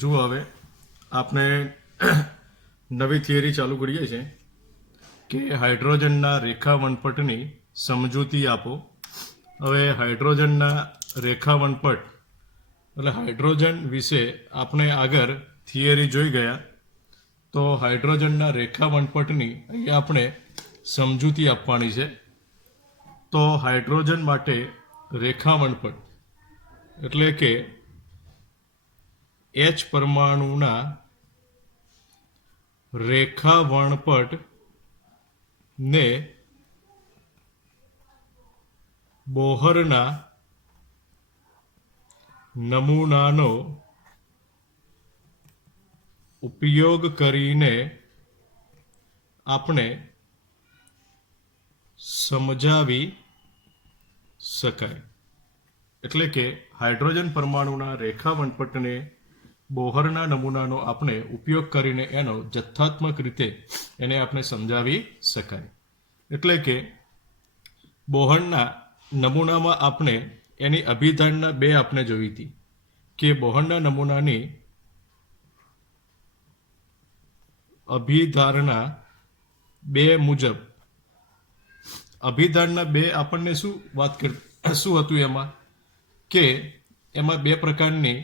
જુઓ હવે આપણે નવી થિયરી ચાલુ કરીએ છીએ કે હાઇડ્રોજનના રેખા વનપટની સમજૂતી આપો. હવે હાઇડ્રોજનના રેખા વનપટ એટલે હાઇડ્રોજન વિશે આપણે આગળ થિયરી જોઈ ગયા. તો હાઇડ્રોજનના રેખા વનપટની અહીંયા આપણે સમજૂતી આપવાની છે. તો હાઇડ્રોજન માટે રેખા વનપટ એટલે કે એચ પરમાણુના રેખા વણપટ ને બોહરના નમૂનાનો ઉપયોગ કરીને આપણે સમજાવી શકાય. એટલે કે હાઇડ્રોજન પરમાણુના રેખા વનપટને બોહરના નમૂનાનો આપણે ઉપયોગ કરીને એનો જથ્થાત્મક રીતે એને આપણે સમજાવી શકાય. એટલે કે બોહરના નમૂનામાં આપણે એની અભિધારણા બે આપણે જોઈ હતી કે બોહરના નમૂનાની અભિધારણા બે મુજબ અભિધારણા બે આપણને શું હતું એમાં કે એમાં બે પ્રકારની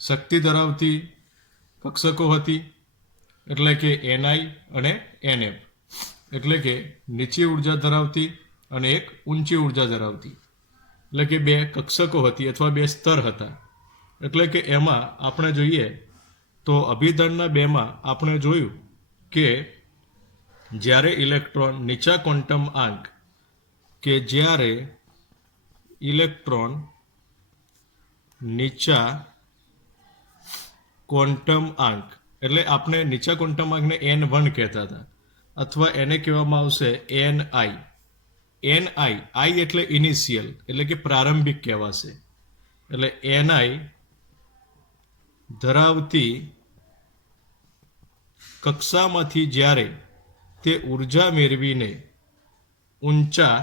શક્તિ ધરાવતી કક્ષકો હતી. એટલે કે એનઆઈ અને એનએફ. એટલે કે નીચી ઉર્જા ધરાવતી અને એક ઊંચી ઉર્જા ધરાવતી. એટલે કે બે કક્ષકો હતી અથવા બે સ્તર હતા. એટલે કે એમાં આપણે જોઈએ તો અભિધારણા બેમાં આપણે જોયું કે જ્યારે ઇલેક્ટ્રોન નીચા ક્વોન્ટમ આંક કે જ્યારે ઇલેક્ટ્રોન નીચા ક્વોન્ટમ આંક એટલે આપણે નીચા ક્વોન્ટમ આંકને N1 કહેતા હતા અથવા એને કહેવામાં આવશે NI. I એટલે ઇનિશિયલ એટલે કે પ્રારંભિક કહેવાશે. એટલે NI ધરાવતી કક્ષામાંથી જ્યારે તે ઉર્જા મેળવીને ઊંચા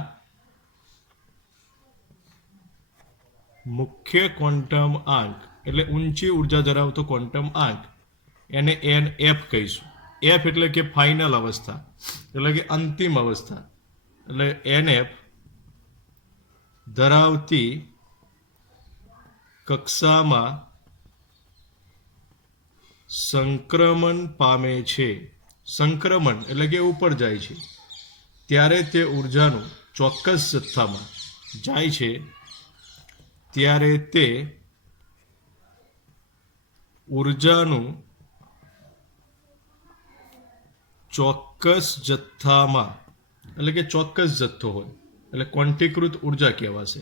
મુખ્ય ક્વોન્ટમ આંક એટલે ઊંચી ઉર્જા ધરાવતો ક્વોન્ટમ આંક એને NF કહીશું. F એટલે કે ફાઇનલ અવસ્થા એટલે કે અંતિમ અવસ્થા. એટલે NF ધરાવતી કક્ષામાં સંક્રમણ પામે છે. સંક્રમણ એટલે કે ઉપર જાય છે ત્યારે તે ઉર્જાનું ચોક્કસ જથ્થામાં જાય છે ત્યારે તે ઉર્જાનું ચોક્કસ જથ્થામાં એટલે કે ચોક્કસ જથ્થો હોય એટલે ક્વોન્ટીકૃત ઉર્જા કહેવાશે.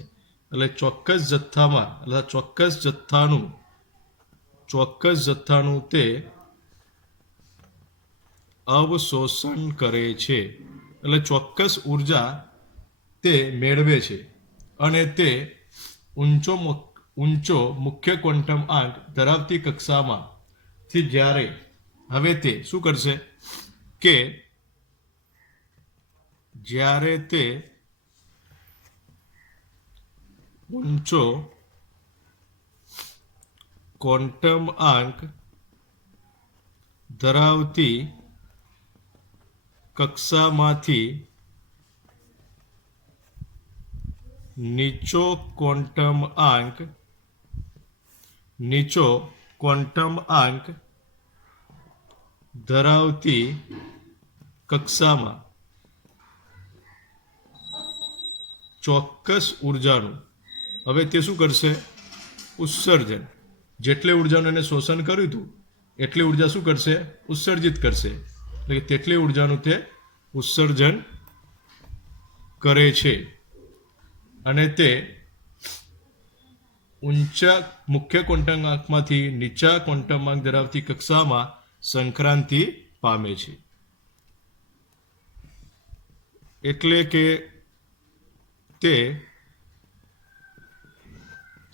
એટલે ચોક્કસ જથ્થામાં એટલે ચોક્કસ જથ્થાનું તે અવશોષણ કરે છે. એટલે ચોક્કસ ઉર્જા તે મેળવે છે અને તે ઊંચો મુખ્ય ક્વોન્ટમ આંક ધરાવતી કક્ષામાંથી જ્યારે હવે તે શું કરશે કે જ્યારે તે ઊંચો ક્વોન્ટમ આંક ધરાવતી કક્ષામાંથી નીચો ક્વોન્ટમ આંક ધરાવતી કક્ષામાં ચોક્કસ ઉર્જાનું હવે તે શું કરશે ઉત્સર્જન. જેટલી ઉર્જાનું એને શોષણ કર્યું હતું એટલી ઉર્જા શું કરશે ઉત્સર્જિત કરશે. એટલે કે તેટલી ઉર્જાનું તે ઉત્સર્જન કરે છે અને તે ઊંચા મુખ્ય ક્વોન્ટમ આંકમાંથી નીચા ક્વોન્ટમ આંક ધરાવતી કક્ષામાં સંક્રાંતિ પામે છે. એટલે કે તે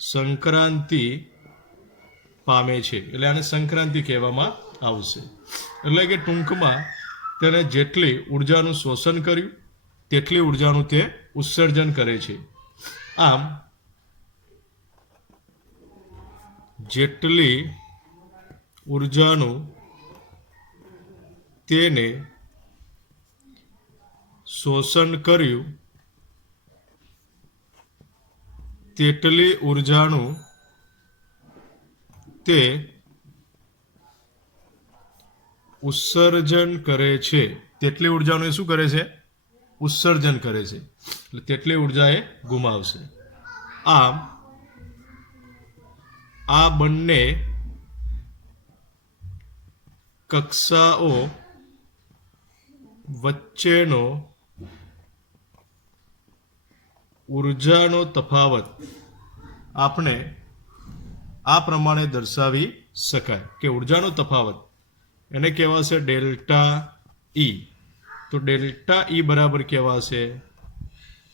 સંક્રાંતિ પામે છે. એટલે આને સંક્રાંતિ કહેવામાં આવશે. એટલે કે ટૂંકમાં તેને જેટલી ઉર્જાનું શોષણ કર્યું તેટલી ઉર્જાનું તે ઉત્સર્જન કરે છે. આમ જેટલી ઉર્જાનું તેને શોષણ કર્યું તેટલી ઉર્જાનું તે ઉત્સર્જન કરે છે. તેટલી ઉર્જાનું એ શું કરે છે? ઉત્સર્જન કરે છે. એટલે તેટલી ઉર્જા એ ગુમાવશે. આમ આ બંને કક્ષાઓ વચ્ચેનો ઉર્જાનો તફાવત આપણે આ પ્રમાણે દર્શાવી શકાય કે ઉર્જાનો તફાવત એને કહેવાશે ડેલ્ટા ઈ. તો ડેલ્ટા ઈ બરાબર કહેવાશે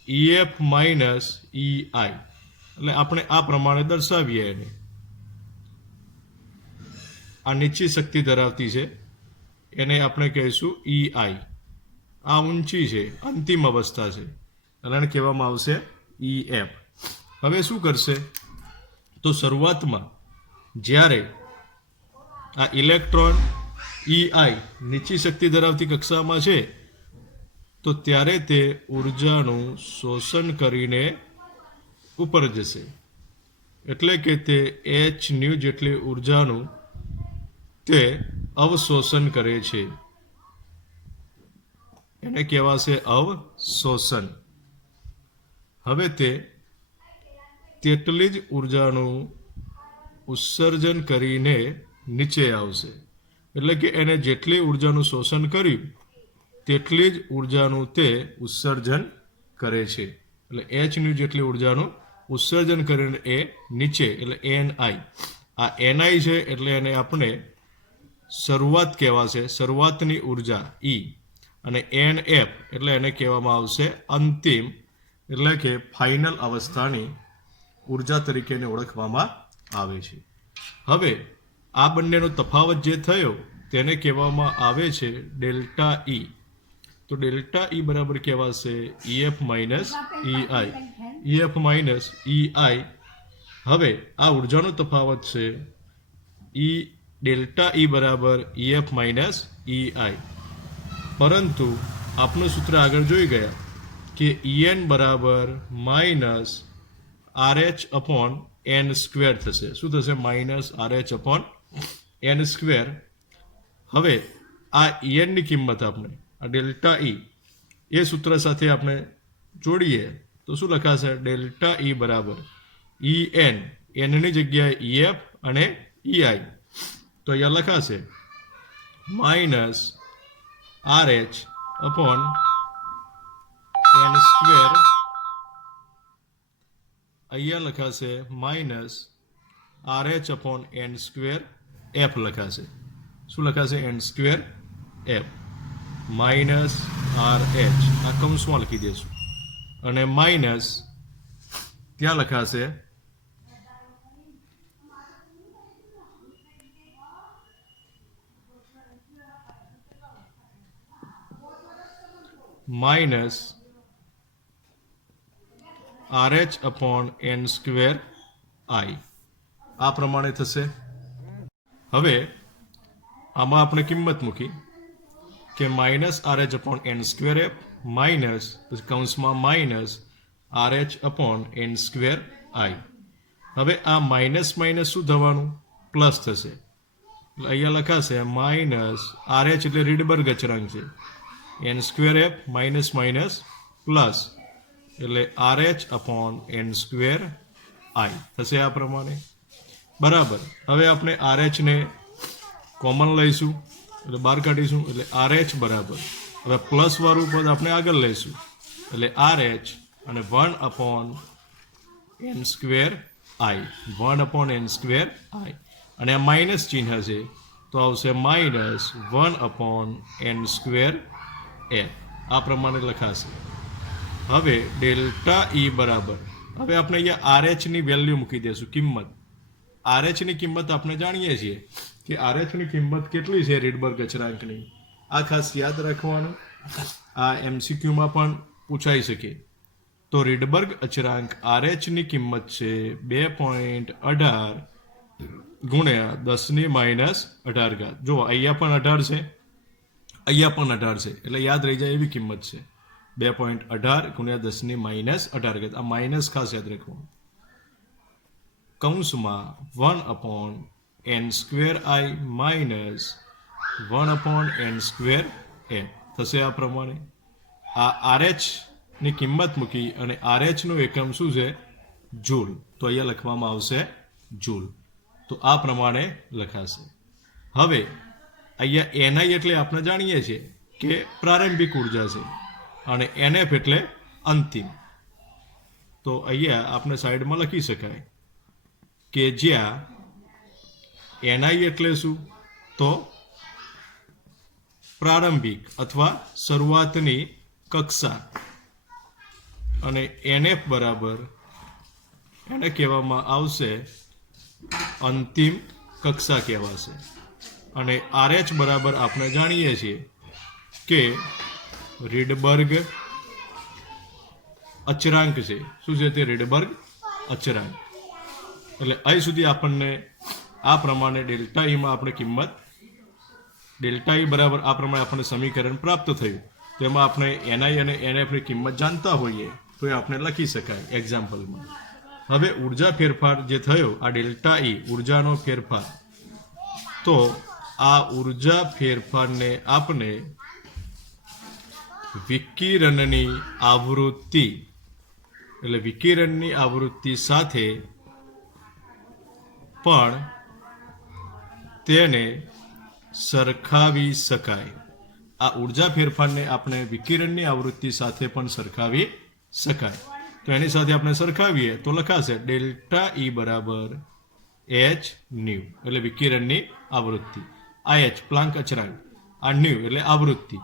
EF માઇનસ EI. એટલે આપણે આ પ્રમાણે દર્શાવીએ એને. આ નીચી શક્તિ ધરાવતી છે એને આપણે કહીશું EI. આ ઊંચી છે, અંતિમ અવસ્થા છે, એને કહેવામાં આવશે EF. હવે શું કરશે? તો શરૂઆતમાં જ્યારે આ ઇલેક્ટ્રોન EI નીચી શક્તિ ધરાવતી કક્ષામાં છે તો ત્યારે તે ઉર્જાનું શોષણ કરીને ઉપર જશે. એટલે કે તે hν જેટલી ઉર્જાનું તે અવશોષણ કરે છે. એને કહેવાશે અવશોષણ. હવે તે તેટલી જ ઉર્જાનું ઉત્સર્જન કરીને નીચે આવશે. એટલે કે એને જેટલી ઉર્જાનું શોષણ કર્યું તેટલી જ ઉર્જાનું તે ઉત્સર્જન કરે છે. એટલે hν જેટલી ઉર્જાનું ઉત્સર્જન કરીને એ નીચે, એટલે NI. આ NI છે એટલે એને આપણે શરૂઆત કહેવાશે, શરૂઆતની ઉર્જા E. અને NF એટલે એને કહેવામાં આવશે અંતિમ, એટલે કે ફાઇનલ અવસ્થાની ઉર્જા તરીકે એને ઓળખવામાં આવે છે. હવે આ બંનેનો તફાવત જે થયો તેને કહેવામાં આવે છે ડેલ્ટા ઈ. તો ડેલ્ટા ઈ બરાબર કહેવાશે EF minus EI. EF minus EI. હવે આ ઉર્જાનો તફાવત છે ડેલ્ટા ઈ બરાબર EF માઇનસ EI. પરંતુ આપનું સૂત્ર આગળ જોઈ ગયા કે En બરાબર minus RH upon n square થશે. શું થશે? Minus RH upon n square. હવે આ En ની કિંમત આપણે આ ડેલ્ટા ઈ એ સૂત્ર સાથે આપણે જોડીએ તો શું લખાશે? ડેલ્ટા ઈ બરાબર En, nની જગ્યાએ EF અને EI. તો અહીંયા લખાશે minus RH upon n square. અહીંયા લખાશે minus RH upon n square F લખાશે. શું લખાશે? n square F minus RH. આ કૌંસમાં લખી દઈશું. અને માઇનસ ત્યાં લખાશે minus RH upon n square I. આ પ્રમાણે થશે. હવે આમાં આપણે કિંમત મૂકી કે minus RH upon n square F minus કૌંસમાં minus RH upon n square I. હવે આ માઇનસ માઇનસ શું થવાનું? પ્લસ થશે. એટલે અહીંયા લખાશે માઇનસ RH એટલે રીડબર્ગ અચળાંક છે. n square F minus minus plus એટલે RH upon n square I થશે આ પ્રમાણે. બરાબર. હવે આપણે RH ને કોમન લઈશું એટલે બહાર કાઢીશું. એટલે RH બરાબર હવે પ્લસ વાળું પદ આપણે આગળ લઈશું એટલે RH અને 1 upon n square I. 1 upon n square I. અને આ માઇનસ ચિહ્ન છે તો આવશે minus 1 upon n square F. આ પ્રમાણે લખાશે. હવે ડેલ્ટા ઈ બરાબર હવે આપણે અહીંયા RH ની વેલ્યુ મૂકી દઈશું, કિંમત. RH ની કિંમત આપણે જાણીએ છીએ કે RH ની કિંમત કેટલી છે રીડબર્ગ અચળાંકની. આ ખાસ યાદ રાખવાનું. આ MCQમાં પણ પૂછાઈ શકે. તો રીડબર્ગ અચળાંક RH ની કિંમત છે 2.18 ગુણ્યા 10⁻18. જો અહીંયા પણ 18 છે, અહીંયા પણ 18 છે, એટલે યાદ રહી જાય એવી કિંમત છે. 2.18 ગુણ્યા 10⁻18. આ માઇનસ ખાસ યાદ રાખવું. કૌંસમાં 1/n² i minus 1/n² m થશે. આ પ્રમાણે આ RH ની કિંમત મૂકી અને RH નું એકમ શું છે? જૂલ. તો અહીંયા લખવામાં આવશે જૂલ. તો આ પ્રમાણે લખાશે. હવે અહીંયા NI એટલે આપણે જાણીએ છીએ કે પ્રારંભિક ઉર્જા છે અને NF એટલે અંતિમ. તો અહીંયા આપણે સાઈડમાં લખી શકાય કે જ્યાં NI એટલે શું? તો પ્રારંભિક અથવા શરૂઆતની કક્ષા અને NF બરાબર એને કહેવામાં આવશે અંતિમ કક્ષા કહેવાશે. અને RH બરાબર આપણે જાણીએ છીએ કે રીડબર્ગ અચળાંક છે. શું છે તે? રીડબર્ગ અચળાંક. એટલે અહીં સુધી આપણને આ પ્રમાણે ડેલ્ટા ઈમાં આપણે કિંમત ડેલ્ટા ઈ બરાબર આ પ્રમાણે આપણને સમીકરણ પ્રાપ્ત થયું. તેમાં આપણે NI અને NF ની કિંમત જાણતા હોઈએ તો એ આપણે લખી શકાય એક્ઝામ્પલમાં. હવે ઉર્જા ફેરફાર જે થયો આ ડેલ્ટા ઈ ઉર્જાનો ફેરફાર, તો આ ઉર્જા ફેરફારને આપણે વિકિરણની આવૃત્તિ એટલે વિકિરણની આવૃત્તિ સાથે પણ તેને સરખાવી શકાય. આ ઉર્જા ફેરફારને આપણે વિકિરણની આવૃત્તિ સાથે પણ સરખાવી શકાય. તો એની સાથે આપણે સરખાવીએ તો લખાશે ડેલ્ટા ઈ બરાબર h ન્યુ એટલે વિકિરણની આવૃત્તિ. આ h પ્લાન્ક અચળાંક, આ ન્યુ એટલે આવૃત્તિ.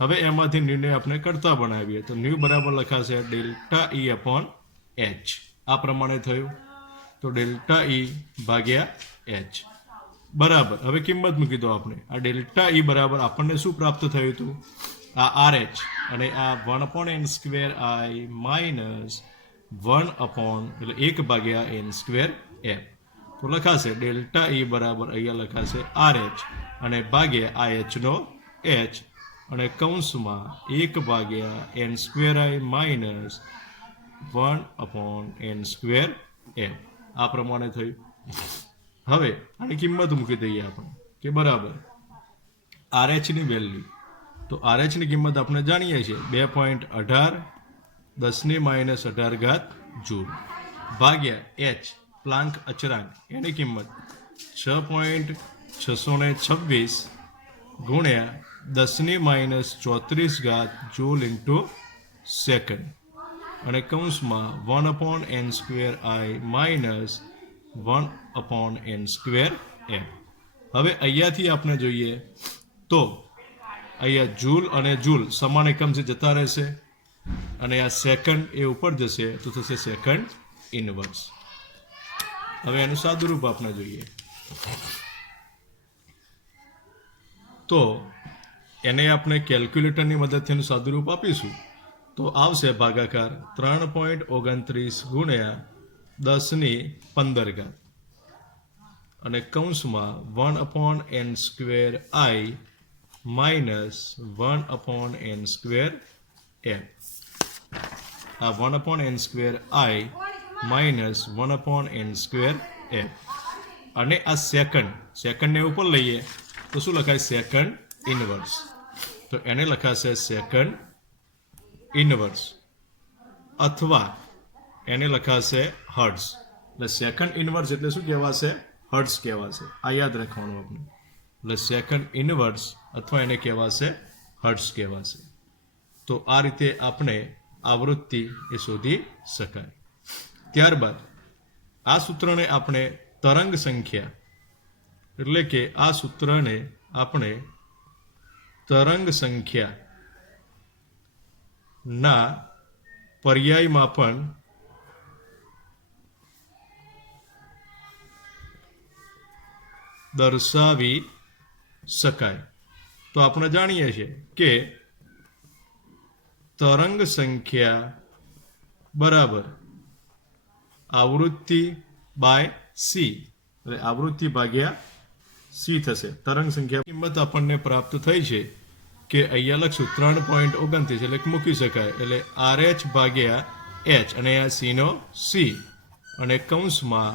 હવે એમાંથી ન્યુને આપણે કરતા બનાવીએ તો ન્યુ બરાબર લખાશે ડેલ્ટા ઈ અપોન h. આ પ્રમાણે થયું. તો ડેલ્ટા ઈ ભાગ્યા h બરાબર. હવે કિંમત મૂકી દો આપણે. આ ડેલ્ટા ઈ બરાબર આપણને શું પ્રાપ્ત થયું હતું? આ RH અને આ 1/n² i minus 1/n² m. તો લખાશે ડેલ્ટા ઈ બરાબર અહીંયા લખાશે RH અને ભાગ્યા આ h નો h અને કૌંસમાં 1/n² i minus 1/n² m. આ પ્રમાણે થયું. હવે આની કિંમત મૂકી દઈએ આપણે કે બરાબર RH ની વેલ્યુ. તો RH ની કિંમત આપણે જાણીએ છીએ 2.18 10⁻18 જૂલ ભાગ્યા h પ્લાન્ક અચળાંક એની કિંમત 6.626 ગુણ્યા 10⁻34 જૂલ ઇન્ટુ સેકન્ડ અને કૌંસમાં 1/n² i minus 1/n² m. હવે અહીંયાથી આપણે જોઈએ તો અહીંયા જૂલ અને જૂલ સમાન એકમ છે, જતા રહેશે અને આ સેકન્ડ એ ઉપર જશે તો થશે સેકન્ડ ઇનવર્સ. હવે એનું સાદુરૂપ આપણે જોઈએ તો એને આપણે કેલ્ક્યુલેટરની મદદથી એનું સાદુરૂપ આપીશું તો આવશે ભાગાકાર 3.29 ગુણ્યા 10⁻15 અને કૌંસમાં 1/n² i minus 1/n² m. આ 1/n² i minus 1/n² m અને આ સેકન્ડને ઉપર લઈએ તો શું લખાય? Second inverse. તો એને લખાશે સેકન્ડ ઇનવર્સ અથવા એને લખાશે હર્ટ્ઝ. એટલે સેકન્ડ ઇનવર્સ એટલે શું કહેવાશે? હર્ટ્ઝ કહેવાશે. આ યાદ રાખવાનું આપણે. એટલે સેકન્ડ ઇનવર્સ અથવા એને કહેવાશે હર્ટ્ઝ કહેવાશે. તો આ રીતે આપણે આવૃત્તિ એ શોધી શકાય. ત્યારબાદ આ સૂત્રને આપણે તરંગ સંખ્યા એટલે કે આ સૂત્રને આપણે તરંગ સંખ્યા ના પર્યાયમાં પણ દર્શાવી શકાય. તો આપણે જાણીએ છીએ કે તરંગ સંખ્યા બરાબર આવૃત્તિ બાય c એટલે આવૃત્તિ ભાગ્યા સી થશે. તરંગ સંખ્યા કિંમત આપણને પ્રાપ્ત થઈ છે કે અહીંયા લખશું 3.29 એટલે કે મૂકી શકાય. એટલે RH ભાગ્યા H અને આ સી નો સી અને કૌંસમાં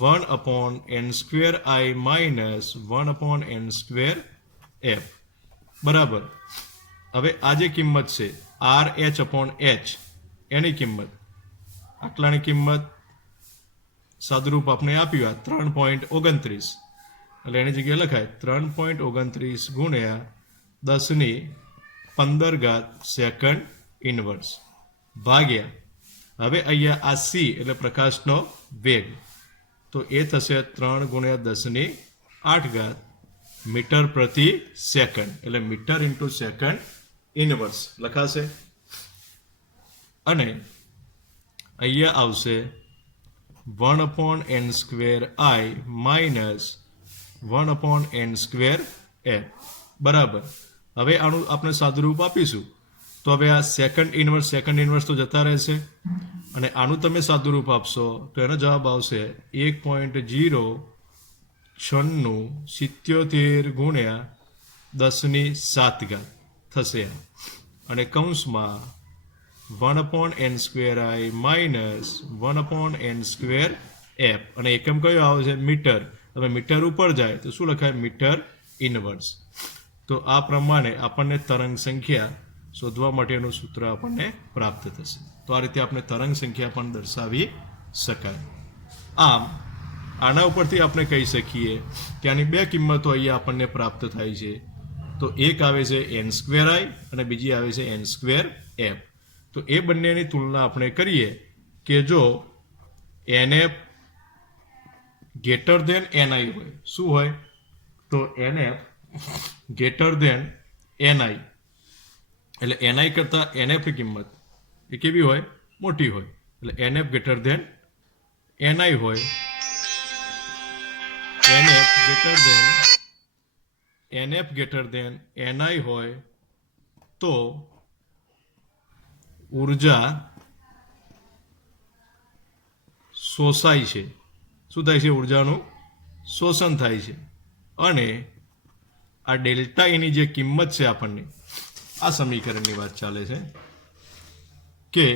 1/n² I minus 1/n² F બરાબર. હવે આ જે કિંમત છે RH/H એની કિંમત આટલાની કિંમત સાદુરૂપ આપણે આપ્યું 3.29 એટલે એની જગ્યાએ લખાય 3.29 ગુણ્યા 10⁻15 સેકન્ડ ઇનવર્સ ભાગ્યા. હવે અહીંયા આ સી એટલે પ્રકાશનો વેગ તો એ થશે 3 ગુણ્યા 10⁸ મીટર પ્રતિ સેકન્ડ એટલે મીટર ઇન્ટુ સેકન્ડ ઇનવર્સ લખાશે. અને અહીંયા આવશે 1/n² I minus 1/n² F બરાબર. હવે આનું આપણે સાદુરૂપ આપીશું તો હવે આ સેકન્ડ ઇનવર્સ તો જતા રહેશે અને આનું તમે સાદુરૂપ આપશો તો એનો જવાબ આવશે 1.09677 ગુણ્યા 10�7 થશે અને કૌંસમાં 1/n² I minus 1/n² F અને એકમ કયો આવે છે મીટર. હવે મીટર ઉપર જાય તો શું લખાય મીટર ઇનવર્સ. તો આ પ્રમાણે આપણને તરંગ સંખ્યા શોધવા માટેનું સૂત્ર આપણને પ્રાપ્ત થશે. તો આ રીતે આપણે તરંગ સંખ્યા પણ દર્શાવી શકાય. આમ આના ઉપરથી આપણે કહી શકીએ કે આની બે કિંમતો અહીંયા આપણને પ્રાપ્ત થાય છે. તો એક આવે છે n² I અને બીજી આવે છે n² F. તો એ બંનેની તુલના આપણે કરીએ કે જો NF greater than NI હોય શું હોય તો NF greater than NI એટલે NI કરતાં NF ની કિંમત એ કેવી હોય મોટી હોય. એટલે NF greater than NI હોય NF greater than NI હોય તો ઉર્જા શોષાય છે. શું થાય છે ઉર્જાનું શોષણ થાય છે. અને આ ડેલ્ટા એની જે કિંમત છે આપણને આ સમીકરણની વાત ચાલે છે કે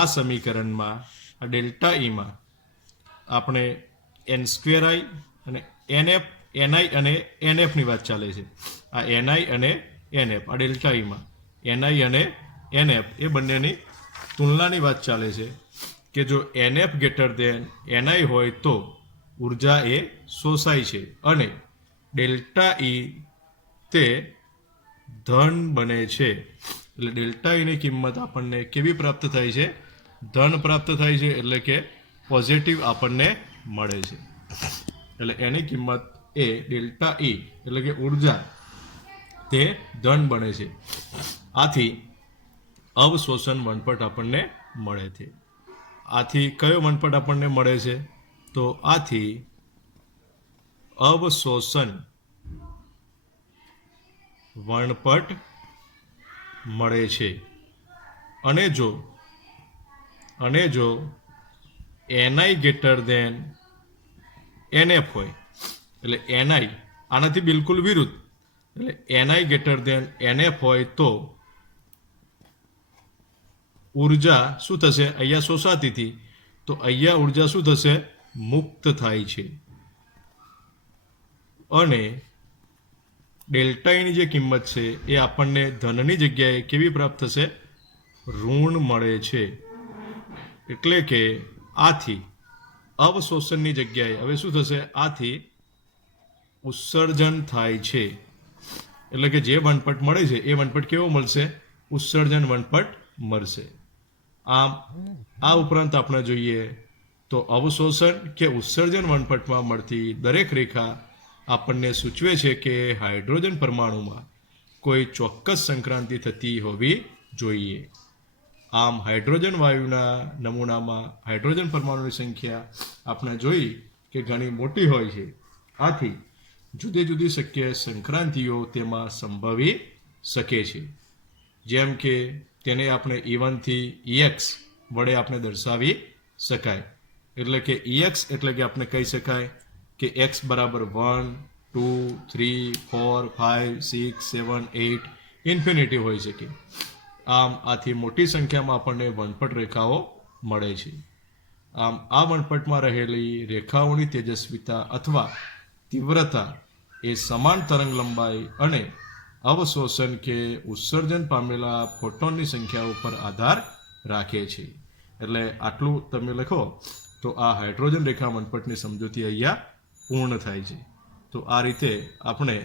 આ સમીકરણમાં આ ડેલ્ટા ઈમાં આપણે n² I અને NF NI અને NF ની વાત ચાલે છે. આ NI અને NF આ ડેલ્ટા ઈમાં NI અને NF એ બંનેની તુલનાની વાત ચાલે છે કે જો NF greater than NI હોય તો ઉર્જા એ શોષાય છે અને ડેલ્ટા ઈ તે ધન બને છે. એટલે ડેલ્ટા ઈની કિંમત આપણને કેવી પ્રાપ્ત થાય છે ધન પ્રાપ્ત થાય છે એટલે કે પોઝિટિવ આપણને મળે છે. એટલે એની કિંમત એ ડેલ્ટા ઈ એટલે કે ઉર્જા તે ધન બને છે. આથી અવશોષણ વનપટ આપણને મળે છે. આથી કયો વનપટ આપણને મળે છે તો આથી અવશોષણ વનપટ મળે છે. અને જો NI greater than NF હોય એટલે NI આનાથી બિલકુલ વિરુદ્ધ એટલે NI greater than NF હોય તો ઉર્જા શું થશે અહીંયા શોષાતી હતી તો અહીંયા ઉર્જા શું થશે મુક્ત થાય છે. અને ડેલ્ટા ઈની જે કિંમત છે એ આપણને ધનની જગ્યાએ કેવી પ્રાપ્ત થશે ઋણ મળે છે. એટલે કે આથી અવશોષણની જગ્યાએ હવે શું થશે આથી ઉત્સર્જન થાય છે. એટલે કે જે વનપટ મળે છે એ વનપટ કેવો મળશે ઉત્સર્જન વનપટ મળશે. આમ આ ઉપરાંત આપણે જોઈએ તો અવશોષણ કે ઉત્સર્જન વનપટમાં મળતી દરેક રેખા આપણને સૂચવે છે કે હાઇડ્રોજન પરમાણુમાં કોઈ ચોક્કસ સંક્રાંતિ થતી હોવી જોઈએ. આમ હાઇડ્રોજન વાયુના નમૂનામાં હાઇડ્રોજન પરમાણુની સંખ્યા આપણે જોઈ કે ઘણી મોટી હોય છે. આથી જુદી જુદી શક્ય સંક્રાંતિઓ તેમાં સંભવી શકે છે. જેમ કે તેને આપણે E1 થી EX વડે આપણે દર્શાવી શકાય. એટલે કે EX એટલે કે આપણે કહી શકાય કે x બરાબર 1 2 3 4 5 6 7 8 ઇન્ફિનિટી હોઈ શકે. આમ આથી મોટી સંખ્યામાં આપણને વનપટ રેખાઓ મળે છે. આમ આ વનપટમાં રહેલી રેખાઓની તેજસ્વિતા અથવા તીવ્રતા એ સમાન તરંગ લંબાઈ અને અવશોષણ કે ઉત્સર્જન પામેલા ફોટોનની સંખ્યા ઉપર આધાર રાખે છે. એટલે આટલું તમે લખો તો આ હાઇડ્રોજન રેખા વનપટની સમજૂતી અહીંયા પૂર્ણ થાય છે. તો આ રીતે આપણે